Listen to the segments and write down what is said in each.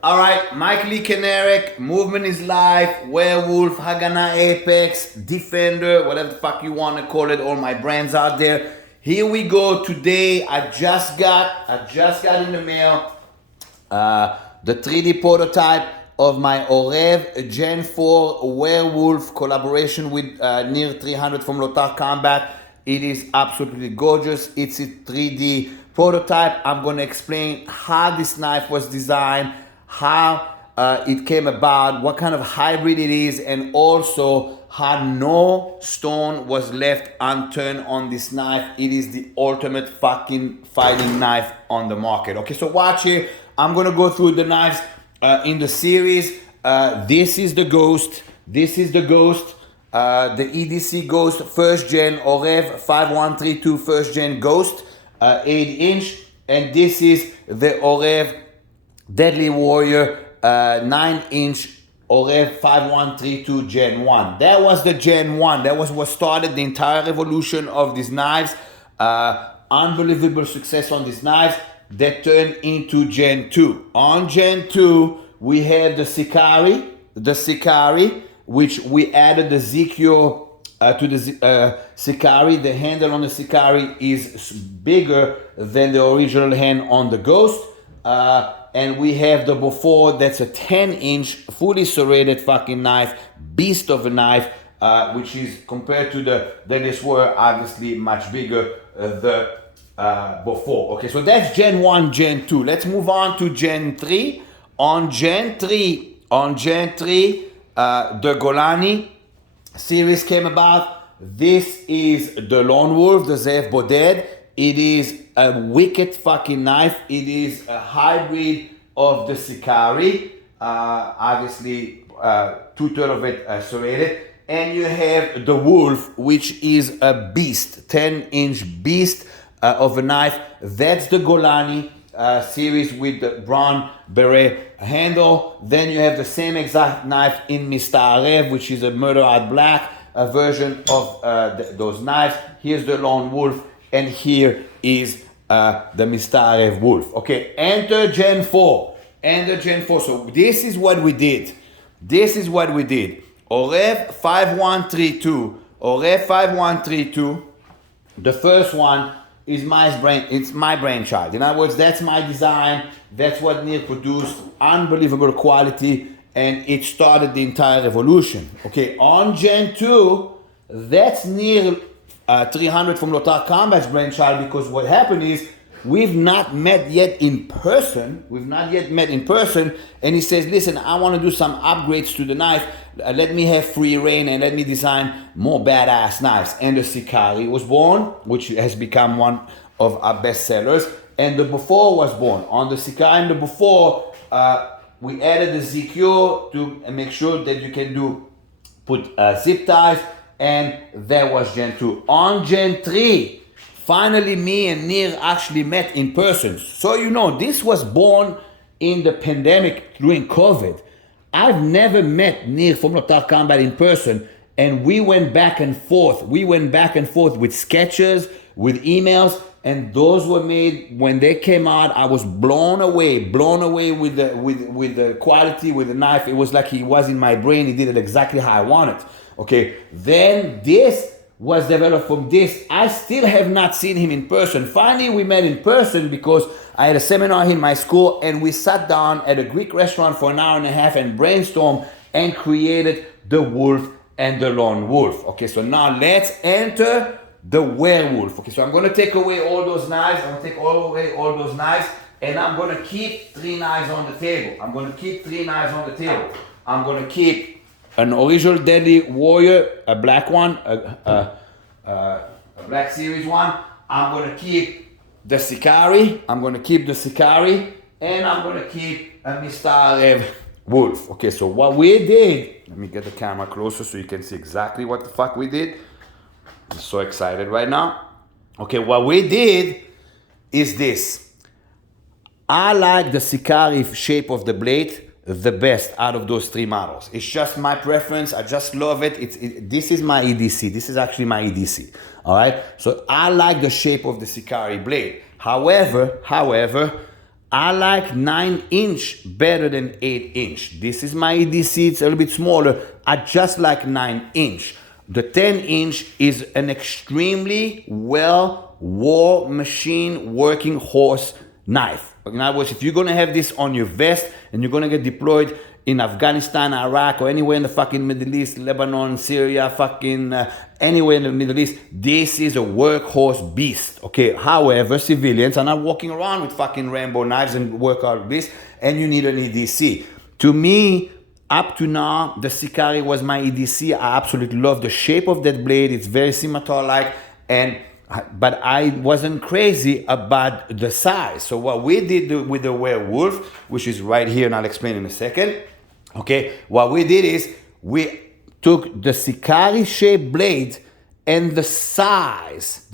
All right, Mike Lee Keneric, Movement is Life, Werewolf, Hagana Apex, Defender, whatever the fuck you want to call it, all my brands out there. Here we go. Today, I just got in the mail the 3D prototype of my OREV-Gen4 Werewolf collaboration with Near 300 from Lotar Combat. It is absolutely gorgeous. It's a 3D prototype. I'm going to explain how this knife was designed, how it came about, what kind of hybrid it is, and also how no stone was left unturned on this knife. It is the ultimate fucking fighting knife on the market. Okay, so watch here. I'm going to go through the knives in the series. This is the Ghost. This is the Ghost. The EDC Ghost first gen OREV 5132 first gen Ghost 8-inch, and this is the OREV Deadly Warrior 9-inch OREV 5132 Gen 1. That was the Gen 1. That was what started the entire revolution of these knives. Unbelievable success on these knives that turned into Gen 2. On Gen 2, we have the Cicada, which we added the ZQ to the Cicada. The handle on the Cicada is bigger than the original hand on the Ghost. And we have the before, that's a 10-inch fully serrated fucking knife, beast of a knife, which is compared to the this were obviously much bigger before. Okay, so that's Gen 1, Gen 2. Let's move on to Gen 3. On Gen 3, the Golani series came about. This is the Lone Wolf, the Zev Boded. It is a wicked fucking knife. It is a hybrid of the Cicada. Obviously, 2/3 of it serrated. And you have the Wolf, which is a beast, 10-inch beast of a knife. That's the Golani series with the brown beret handle. Then you have the same exact knife in Mr. OREV, which is a murder out black version of those knives. Here's the Lone Wolf, and here is the Mr. OREV Wolf. Okay, enter Gen 4. Enter Gen 4. So this is what we did. OREV 5132. OREV 5132. The first one is it's my brainchild. In other words, that's my design. That's what Near produced. Unbelievable quality, and it started the entire revolution. Okay, on Gen 2, that's Near 300 from Lotar Combat's brainchild, because what happened is we've not met yet in person. And he says, listen, I want to do some upgrades to the knife. Let me have free reign and let me design more badass knives. And the Cicada was born, which has become one of our best sellers. And the Before was born. On the Cicada and the Before, we added the ZQ to make sure that you can put zip ties. And that was Gen 2. On Gen 3, finally me and Near actually met in person. So this was born in the pandemic during COVID. I've never met Near from Lotar Combat in person, and we went back and forth. With sketches, with emails, and those were made when they came out. I was blown away with the quality, with the knife. It was like he was in my brain. He did it exactly how I wanted. Okay, then this was developed from this. I still have not seen him in person. Finally, we met in person because I had a seminar in my school, and we sat down at a Greek restaurant for an hour and a half and brainstormed and created the Wolf and the Lone Wolf. Okay, so now let's enter the Werewolf. Okay, so I'm going to take away all those knives. I'm going to take away all those knives, and I'm going to keep 3 knives on the table. I'm going to keep an original Deadly Warrior, a black one, a black series one. I'm going to keep the Cicada. And I'm going to keep a Mr. OREV Wolf. Okay, so what we did, let me get the camera closer so you can see exactly what the fuck we did. I'm so excited right now. Okay, what we did is this. I like the Cicada shape of the blade the best out of those 3 models. It's just my preference. I just love it. This is my EDC. This is actually my EDC. All right. So I like the shape of the Cicada blade. However, I like 9-inch better than 8-inch. This is my EDC, it's a little bit smaller. I just like 9-inch. The 10-inch is an extremely well war machine working horse knife. In other words, if you're gonna have this on your vest and you're gonna get deployed in Afghanistan, Iraq, or anywhere in the fucking Middle East, Lebanon, Syria, anywhere in the Middle East, this is a workhorse beast, okay? However, civilians are not walking around with fucking Rambo knives and workout beasts, and you need an EDC. To me, up to now, the Cicada was my EDC. I absolutely love the shape of that blade. It's very scimitar-like, but I wasn't crazy about the size. So what we did with the Werewolf, which is right here, and I'll explain in a second, okay, what we did is we took the Cicada shaped blade and the size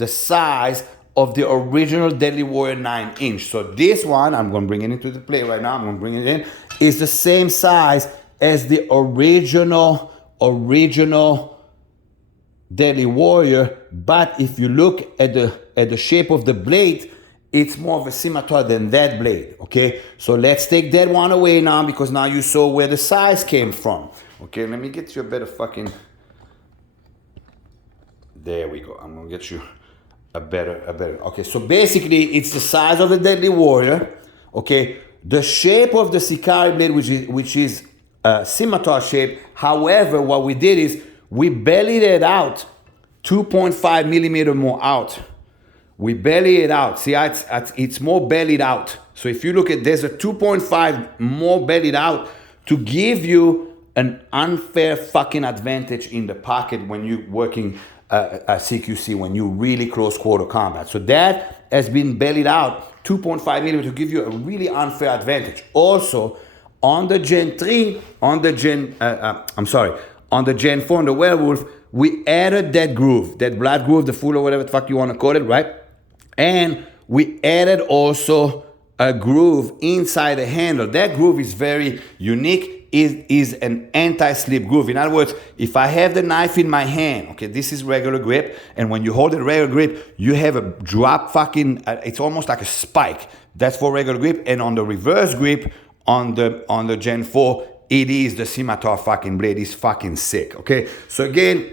of the original Deadly Warrior 9-inch. So this one, I'm going to bring it into the play right now, I'm going to bring it in, is the same size as the original Deadly Warrior, but if you look at the shape of the blade, it's more of a scimitar than that blade, okay? So let's take that one away now, because now you saw where the size came from. Okay, let me get you a better fucking... There we go. I'm gonna get you a better... Okay, so basically, it's the size of the Deadly Warrior, okay? The shape of the Cicada blade, which is scimitar shape. However, what we did is we bellied it out 2.5 millimeter more out. We belly it out. See, it's more bellied out. So if you look at, there's a 2.5 more bellied out to give you an unfair fucking advantage in the pocket when you're working a CQC, when you're really close quarter combat. So that has been bellied out 2.5 millimeter to give you a really unfair advantage. Also, on the Gen 3, on the Gen 4 and the Werewolf, we added that groove, that blood groove, the full or whatever the fuck you want to call it, right? And we added also a groove inside the handle. That groove is very unique. It is an anti-slip groove. In other words, if I have the knife in my hand, okay, this is regular grip, and when you hold it regular grip, you have a drop fucking, it's almost like a spike. That's for regular grip. And on the reverse grip, on the Gen 4, it is the scimitar fucking blade. Is fucking sick, okay? So again,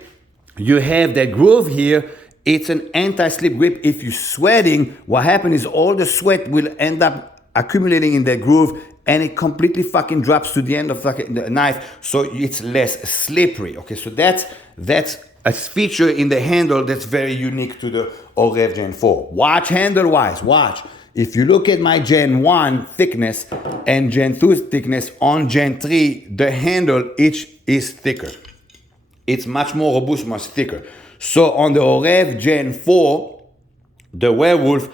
you have that groove here. It's an anti-slip grip. If you're sweating, what happens is all the sweat will end up accumulating in that groove, and it completely fucking drops to the end of the knife, so it's less slippery, okay? So that's a feature in the handle that's very unique to the OREV-Gen4. Watch handle-wise, watch. If you look at my Gen 1 thickness and Gen 2 thickness, on Gen 3, the handle each is thicker. It's much more robust, much thicker. So on the OREV-Gen4, the Werewolf,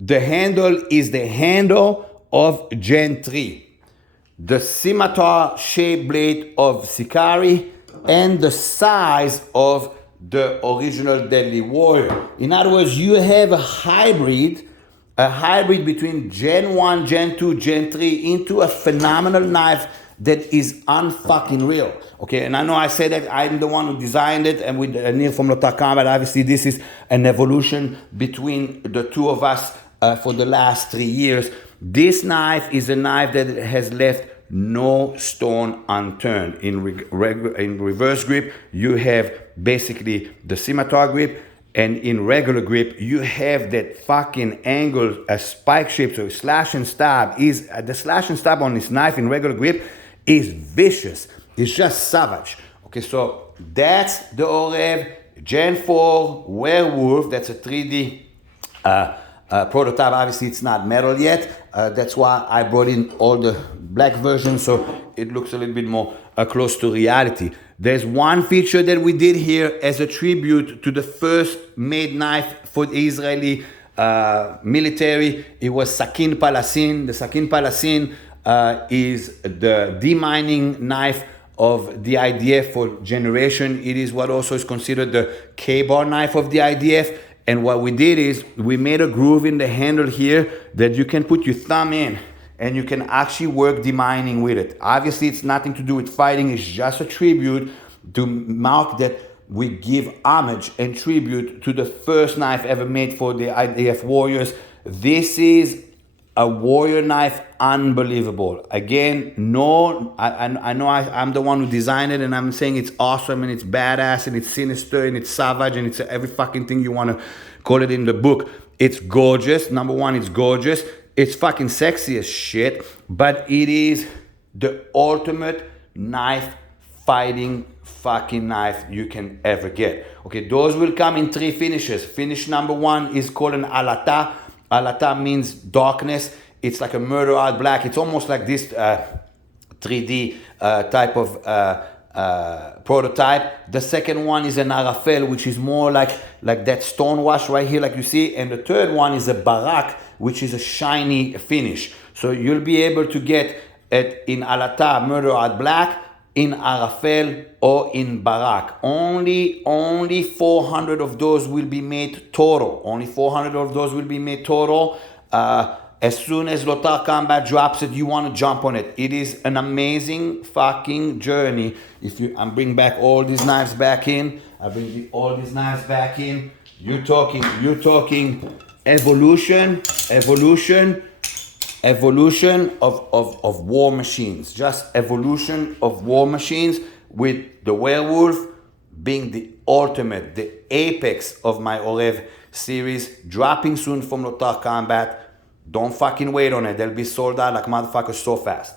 the handle is the handle of Gen 3. The scimitar shaped blade of Cicada and the size of the original Deadly Warrior. In other words, you have a hybrid between Gen 1, Gen 2, Gen 3 into a phenomenal knife that is unfucking real. Okay, and I know I said that I'm the one who designed it, and with Neil from Lotar Combat, obviously this is an evolution between the two of us for the last 3 years. This knife is a knife that has left no stone unturned. In reverse grip, you have basically the scimitar grip, and in regular grip, you have that fucking angle, a spike shape, so slash and stab. The slash and stab on this knife in regular grip is vicious. It's just savage. Okay, so that's the OREV Gen 4 Werewolf. That's a 3D prototype. Obviously, it's not metal yet. That's why I brought in all the black version, so it looks a little bit more close to reality. There's one feature that we did here as a tribute to the first made knife for the Israeli military. It was Sakin Palasin. The Sakin Palasin is the demining knife of the IDF for generation. It is what also is considered the K-bar knife of the IDF. And what we did is we made a groove in the handle here that you can put your thumb in and you can actually work demining with it. Obviously, it's nothing to do with fighting. It's just a tribute to mark that we give homage and tribute to the first knife ever made for the IDF warriors. This is a warrior knife, unbelievable. Again, no, I know I'm the one who designed it, and I'm saying it's awesome and it's badass and it's sinister and it's savage and it's every fucking thing you want to call it in the book. It's gorgeous. Number one, it's gorgeous. It's fucking sexy as shit, but it is the ultimate knife fighting fucking knife you can ever get. Okay, those will come in 3 finishes. Finish number 1 is called an alata. Alata means darkness. It's like a murder out black. It's almost like this 3D type of prototype. The second one is an arafel, which is more like that stonewash right here, like you see. And the third one is a barak, which is a shiny finish. So you'll be able to get it in alata, murder out black, in arafel, or in barak. Only 400 of those will be made total. Only 400 of those will be made total. As soon as Lotar Combat drops it, you want to jump on it. It is an amazing fucking journey. If you, I'm bring back all these knives back in. I bring all these knives back in. You're talking evolution of war machines. Just evolution of war machines, with the Werewolf being the ultimate, the apex of my OREV series, dropping soon from Lotar Combat. Don't fucking wait on it. They'll be sold out like motherfuckers so fast.